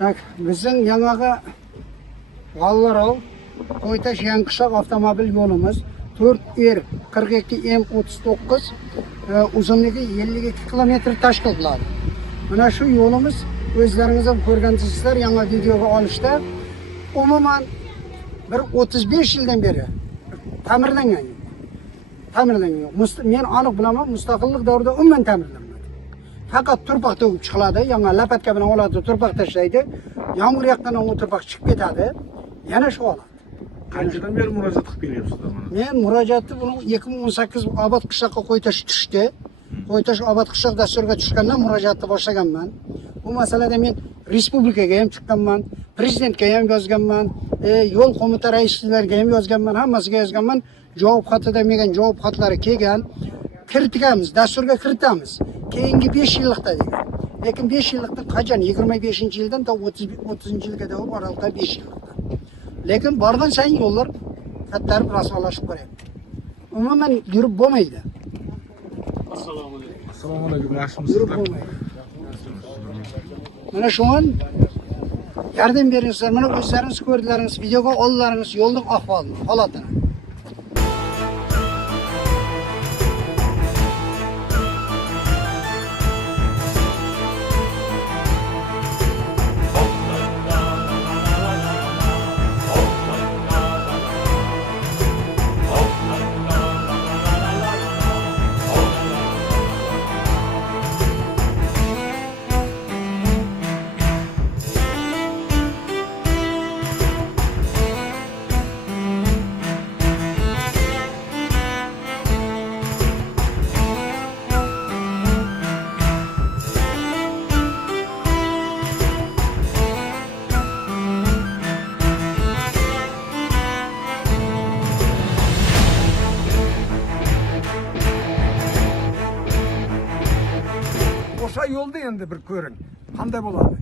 Bak, bizim yanıga Gallarol, Koytaş Yankışak avtomobil yolumuz 4R 42 M39 uzunluğu 52 kilometre tashkil qiladi. Mana shu yo'limiz o'zlaringiz ham ko'rgansizlar yangi videoga olishda umuman bir 35 yildan beri ta'mirlangan. Men aniq bilaman, mustaqillik davrida umuman ta'mirlanmadi. Faqat turpoq to'kib chiqiladi, yangi lapatka bilan oladi, turpoq tashlaydi. Yomg'ir yoqqandan u turpoq chiqib ketadi. Yana shu holat. Qanchadan beri murojaat qilib kelyapsizlar mana? Men murojaatni buni 2018 Obod qishloqqa Qo'ytash tushdi. Qo'ytash Obod qishloq dasturga tushgandan murojaatni boshlaganman. Bu masalada men respublikaga ham chiqqanman, prezidentga ham yozganman, yo'l qo'mita raislariga ham yozganman, hammasiga yozganman. Javob xatida menga javob xatlari kelgan. Kiritamiz, dasturga kiritamiz. Keyingi 5 yillikda degan. Lekin 5 yillikda qachon 25-yildan to 30-yilga davom oralig'ida 5 yillikda. Lekin borgan sayin yo'llar kattarib rasvolashib boryapti. Umuman yurib bo'lmaydi. Assalomu alaykum. Assalomu alaykum. Yaxshimisizlar? Yurib bo'lmaydi. Mana shundan yordam beringizlar. Mana o'zlaringiz ko'rdilaringiz, videoga oldilaringiz yo'lning ahvolini, holatini. O'sha yo'lda endi bir ko'ring, qanday bo'ladi?